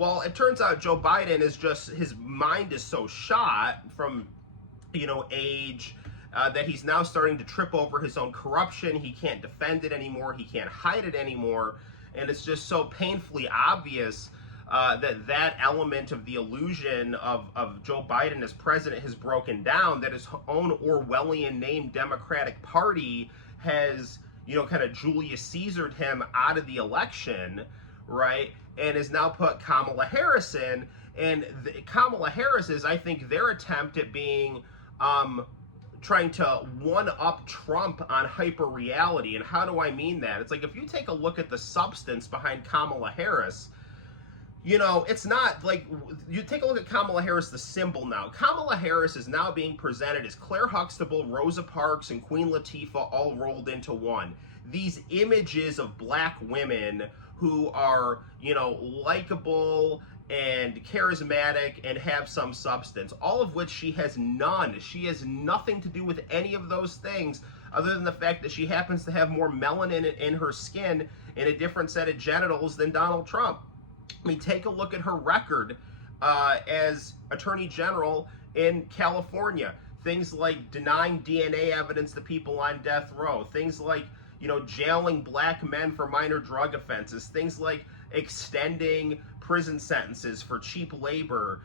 Well, it turns out Joe Biden is just, his mind is so shot from, age, that he's now starting to trip over his own corruption. He can't defend it anymore. He can't hide it anymore. And it's just so painfully obvious that element of the illusion of Joe Biden as president has broken down, that his own Orwellian named Democratic Party has, kind of Julius Caesared him out of the election, right? And has now put Kamala Harris in. And Kamala Harris is, I think, their attempt at being, trying to one-up Trump on hyper-reality. And how do I mean that? It's like, if you take a look at the substance behind Kamala Harris, it's not like, you take a look at Kamala Harris, the symbol now. Kamala Harris is now being presented as Claire Huxtable, Rosa Parks, and Queen Latifah all rolled into one. These images of black women who are, likable and charismatic and have some substance, all of which she has none. She has nothing to do with any of those things other than the fact that she happens to have more melanin in her skin and a different set of genitals than Donald Trump. I mean, take a look at her record as Attorney General in California. Things like denying DNA evidence to people on death row. Things like, jailing black men for minor drug offenses. Things like extending prison sentences for cheap labor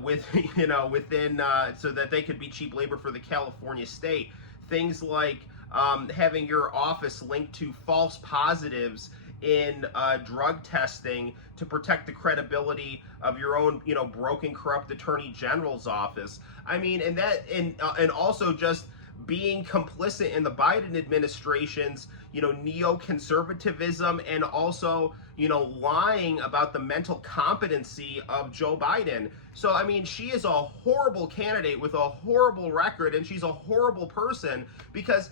within so that they could be cheap labor for the California state. Things like having your office linked to false positives in drug testing to protect the credibility of your own, broken, corrupt Attorney General's office. I mean, and also just being complicit in the Biden administration's, neoconservatism, and also, lying about the mental competency of Joe Biden. So, I mean, she is a horrible candidate with a horrible record, and she's a horrible person because,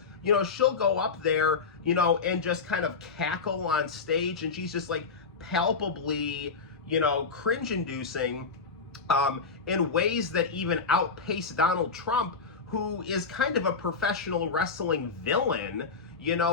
she'll go up there, and just kind of cackle on stage, and she's just like palpably, cringe-inducing in ways that even outpace Donald Trump, who is kind of a professional wrestling villain,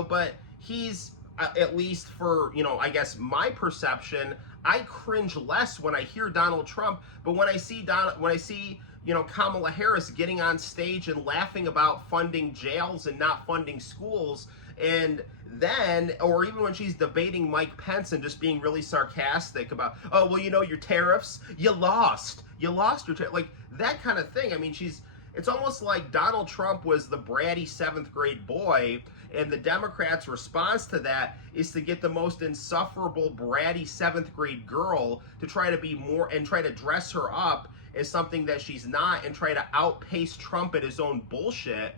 but he's, at least for, I guess my perception, I cringe less when I hear Donald Trump, but when I see Kamala Harris getting on stage and laughing about funding jails and not funding schools, and then, or even when she's debating Mike Pence and just being really sarcastic about, oh, well, your tariffs, you lost your tariffs, like that kind of thing. I mean, it's almost like Donald Trump was the bratty 7th grade boy, and the Democrats' response to that is to get the most insufferable bratty 7th grade girl to try to be more, and try to dress her up as something that she's not, and try to outpace Trump at his own bullshit,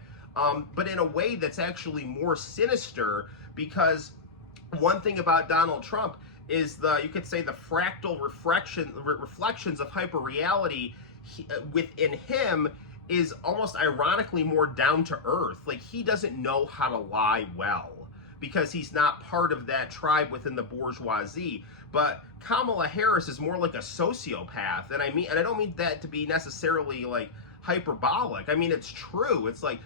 but in a way that's actually more sinister, because one thing about Donald Trump is you could say the fractal reflections of hyperreality within him is almost ironically more down to earth. Like, he doesn't know how to lie well because he's not part of that tribe within the bourgeoisie. But Kamala Harris is more like a sociopath, and I don't mean that to be necessarily like hyperbolic. I mean, it's true. It's like,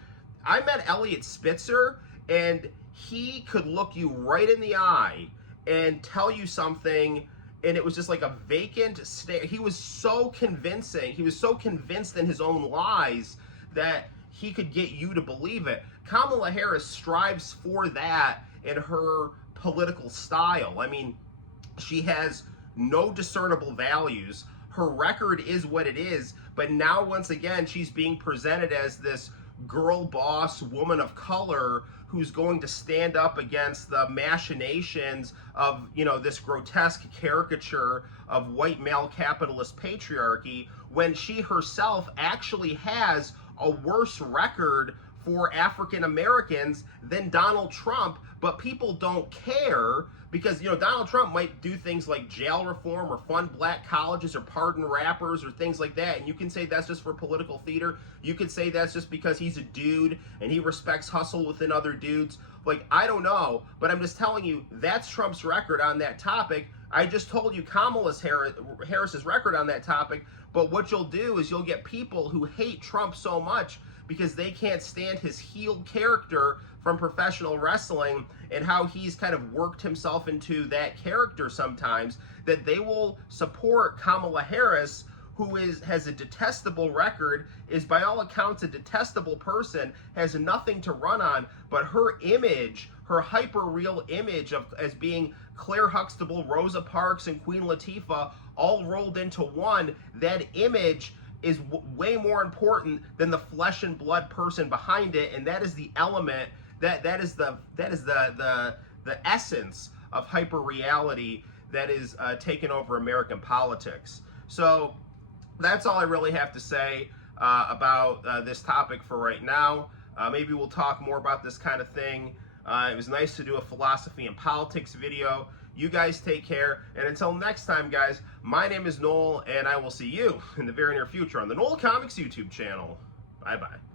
I met Elliot Spitzer, and he could look you right in the eye and tell you something, and it was just like a vacant stare. He was so convincing. He was so convinced in his own lies that he could get you to believe it. Kamala Harris strives for that in her political style. I mean, she has no discernible values. Her record is what it is, but now once again, she's being presented as this girl boss woman of color who's going to stand up against the machinations of, this grotesque caricature of white male capitalist patriarchy, when she herself actually has a worse record for African Americans than Donald Trump, but people don't care because, Donald Trump might do things like jail reform or fund black colleges or pardon rappers or things like that, and you can say that's just for political theater. You could say that's just because he's a dude and he respects hustle within other dudes. Like, I don't know, but I'm just telling you, that's Trump's record on that topic. I just told you Kamala Harris's record on that topic, but what you'll do is you'll get people who hate Trump so much because they can't stand his heel character from professional wrestling and how he's kind of worked himself into that character sometimes, that they will support Kamala Harris, who has a detestable record, is by all accounts a detestable person, has nothing to run on, but her image, her hyper-real image of as being Claire Huxtable, Rosa Parks, and Queen Latifah all rolled into one, that image is way more important than the flesh and blood person behind it, and that is the element, that is the essence of hyper-reality that is taken over American politics. So that's all I really have to say about this topic for right now. Maybe we'll talk more about this kind of thing. It was nice to do a philosophy and politics video. You guys take care, and until next time, guys, my name is Noel, and I will see you in the very near future on the Noel Comics YouTube channel. Bye-bye.